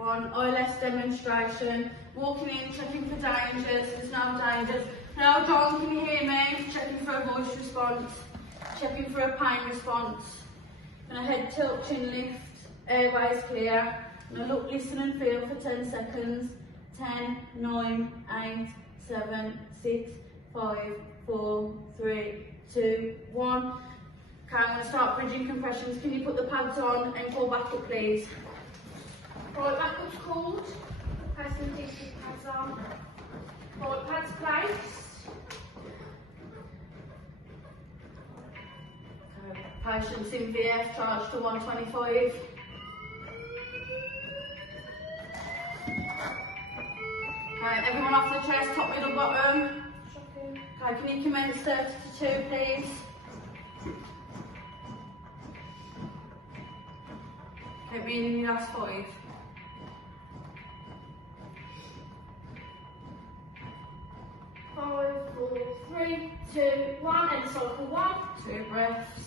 one. OLS demonstration. Walking in, checking for dangers. There's no dangers. Now, John, can you hear me? Checking for a voice response. Checking for a pain response. Gonna head tilt, chin lift, airways clear. Gonna look, listen and feel for 10 seconds. 10, 9, 8, 7, 6, 5, 4, 3, 2, 1. Okay, I'm going to start bridging compressions. Can you put the pads on and pull back up, please? Right, back up's called. Person takes his pads on. Right, pads placed. Okay, patients in VF charged to 125. Okay, everyone off the chest, top, middle, bottom. Shocking. Okay, can you commence 30 to 2, please? Okay, me in your last 5. Five, 4, 3, 2, 1, and cycle 1. 2 breaths.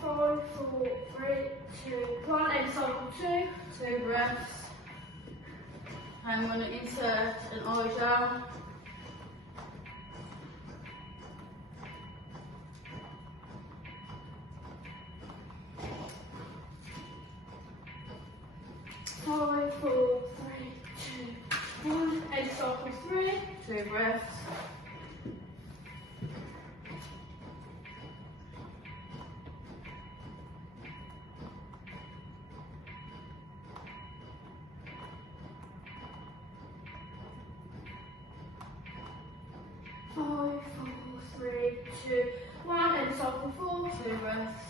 Five, 4, 3, 2, 1, and cycle 2. 2 breaths. I'm going to insert an eye gel. Five, 4, 3, 2, 1, and cycle 3. 2 breaths. Five, 4, 3, 2, 1, and cycle 4. 2 breaths.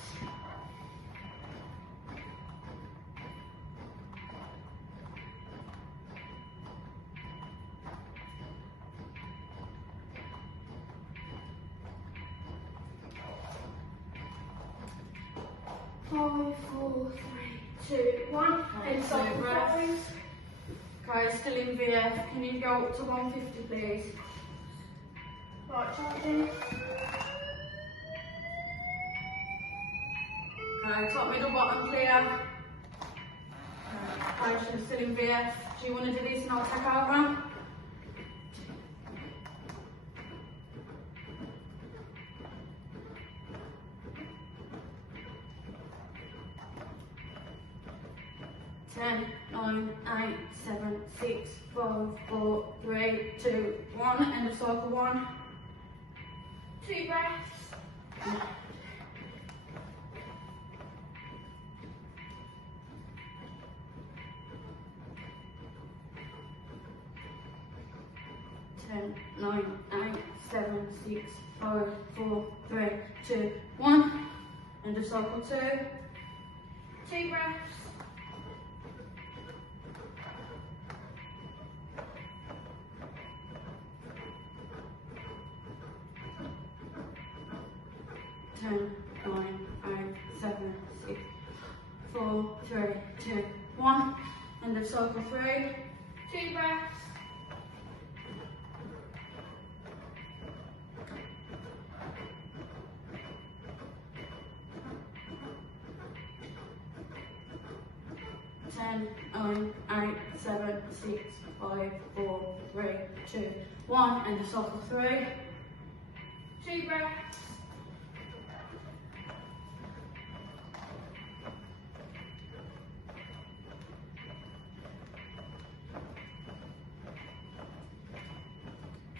Five, 4, 3, 2, 1, and cycle 5. breaths. Okay, still in VF. Can you go up to 150, please? Right, charging. Okay, top, middle, bottom clear. Okay, patient still in VF. Do you want to do this and I'll take over? Ten, 9, 8, 7, 6, 5, 4, 3, 2, 1. End of cycle 1. 2 breaths. Ten, 9, 8, 7, 6, 5, 4, 3, 2, 1. End of cycle 2. 2 breaths. Ten, 9, 8, 7, 6, 4, 3, 2, 1. End of cycle 3. 2 breaths. Ten, 9, 8, 7, 6, 5, 4, 3, 2, 1. End of cycle 3. 2 breaths.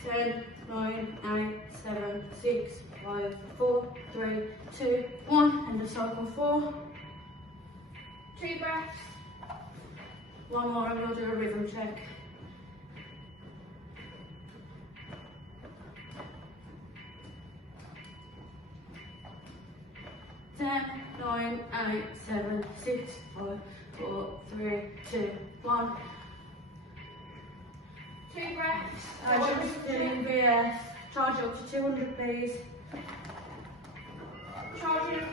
Ten, 9, 8, 7, 6, 5, 4, 3, 2, 1. End of cycle 4. 2 breaths. One more and we'll do a rhythm check. Ten, 9, 8, 7, 6, 5, 4, 3, 2, 1. 2 breaths. Still in VF. Charge up to 200, please. Charging.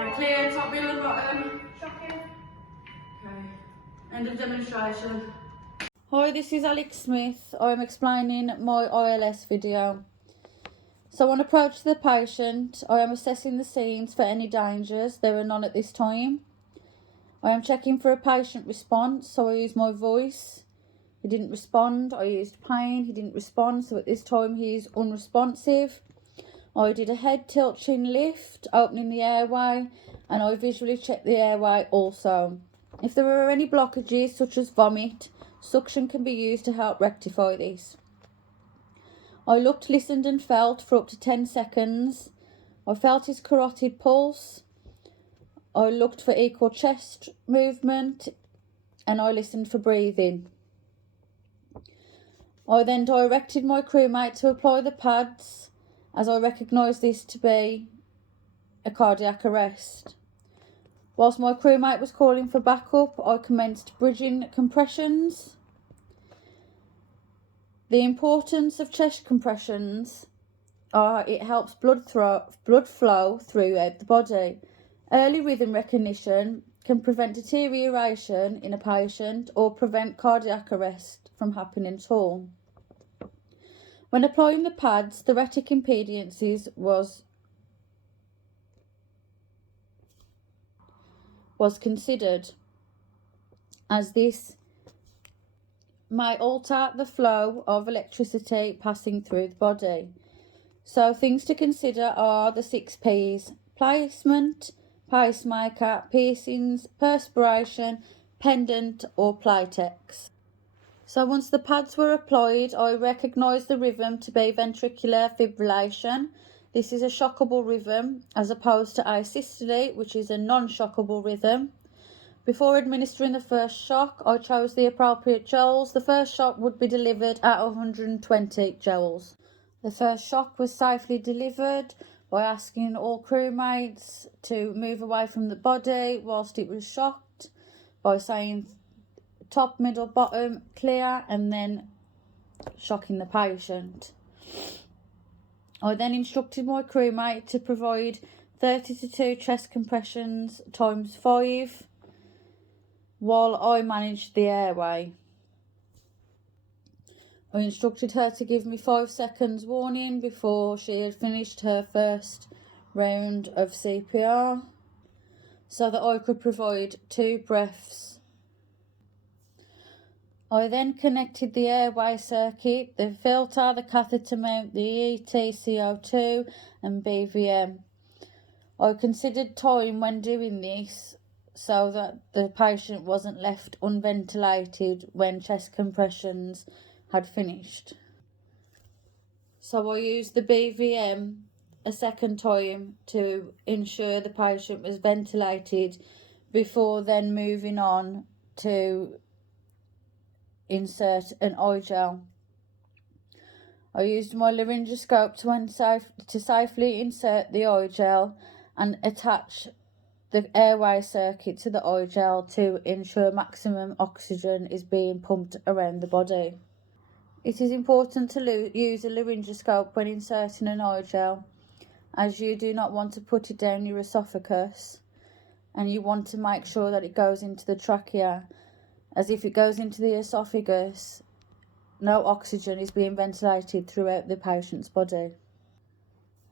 Right, clear, top, middle and bottom. Shocking. Okay, end of demonstration. Hi, this is Alex Smith. I'm explaining my ILS video. So on approach to the patient, I am assessing the scenes for any dangers. There are none at this time. I am checking for a patient response, so I use my voice. He didn't respond. I used pain. He didn't respond, so at this time he is unresponsive. I did a head tilt chin lift, opening the airway, and I visually checked the airway also. If there are any blockages, such as vomit, suction can be used to help rectify this. I looked, listened and felt for up to 10 seconds. I felt his carotid pulse. I looked for equal chest movement and I listened for breathing. I then directed my crewmate to apply the pads as I recognised this to be a cardiac arrest. Whilst my crewmate was calling for backup, I commenced bridging compressions. The importance of chest compressions are it helps blood flow throughout the body. Early rhythm recognition can prevent deterioration in a patient or prevent cardiac arrest from happening at all. When applying the pads, the thoracic impedances was considered, as this may alter the flow of electricity passing through the body. So things to consider are the 6 P's: placement, pacemaker, piercings, perspiration, pendant or Playtex. So once the pads were applied, I recognised the rhythm to be ventricular fibrillation. This is a shockable rhythm as opposed to asystole, which is a non-shockable rhythm. Before administering the first shock, I chose the appropriate joules. The first shock would be delivered at 120 joules. The first shock was safely delivered by asking all crewmates to move away from the body whilst it was shocked, by saying top, middle, bottom, clear, and then shocking the patient. I then instructed my crewmate to provide 32 chest compressions times 5 while I managed the airway. I instructed her to give me 5 seconds warning before she had finished her first round of CPR so that I could provide 2 breaths. I then connected the airway circuit, the filter, the catheter mount, the ET, CO2 and BVM. I considered time when doing this so that the patient wasn't left unventilated when chest compressions had finished. So I used the BVM a second time to ensure the patient was ventilated before then moving on to insert an eye gel. I used my laryngoscope to safely insert the eye gel and attach the airway circuit to the eye gel to ensure maximum oxygen is being pumped around the body. It is important to use a laryngoscope when inserting an eye gel, as you do not want to put it down your esophagus and you want to make sure that it goes into the trachea, as if it goes into the esophagus, no oxygen is being ventilated throughout the patient's body.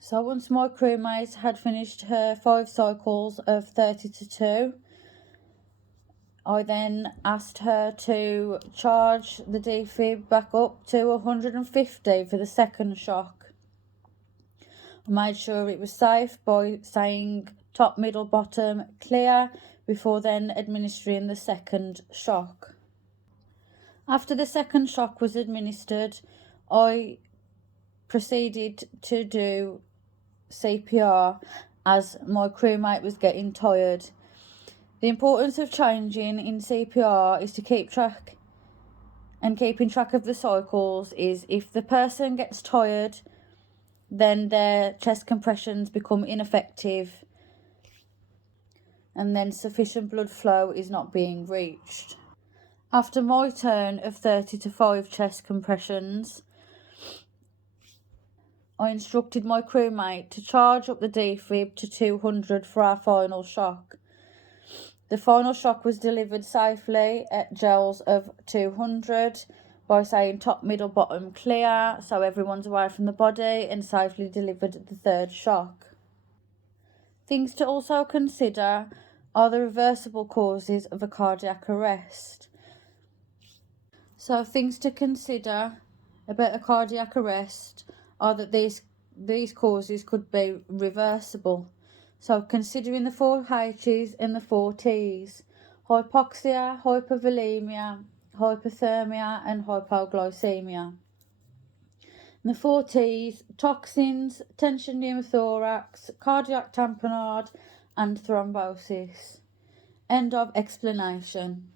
So once my crewmate had finished her 5 cycles of 30 to 2, I then asked her to charge the defib back up to 150 for the second shock. I made sure it was safe by saying top, middle, bottom, clear, before then administering the second shock. After the second shock was administered, I proceeded to do CPR as my crewmate was getting tired. The importance of changing in CPR is to keep track, and keeping track of the cycles is if the person gets tired, then their chest compressions become ineffective and then sufficient blood flow is not being reached. After my turn of 30 to 5 chest compressions, I instructed my crewmate to charge up the defib to 200 for our final shock. The final shock was delivered safely at joules of 200 by saying top, middle, bottom clear, so everyone's away from the body, and safely delivered the third shock. Things to also consider are the reversible causes of a cardiac arrest. So things to consider about a cardiac arrest are that these causes could be reversible. So considering the 4 H's and the 4 T's: hypoxia, hypovolemia, hypothermia and hypoglycemia. And the 4 T's: toxins, tension pneumothorax, cardiac tamponade and thrombosis. End of explanation.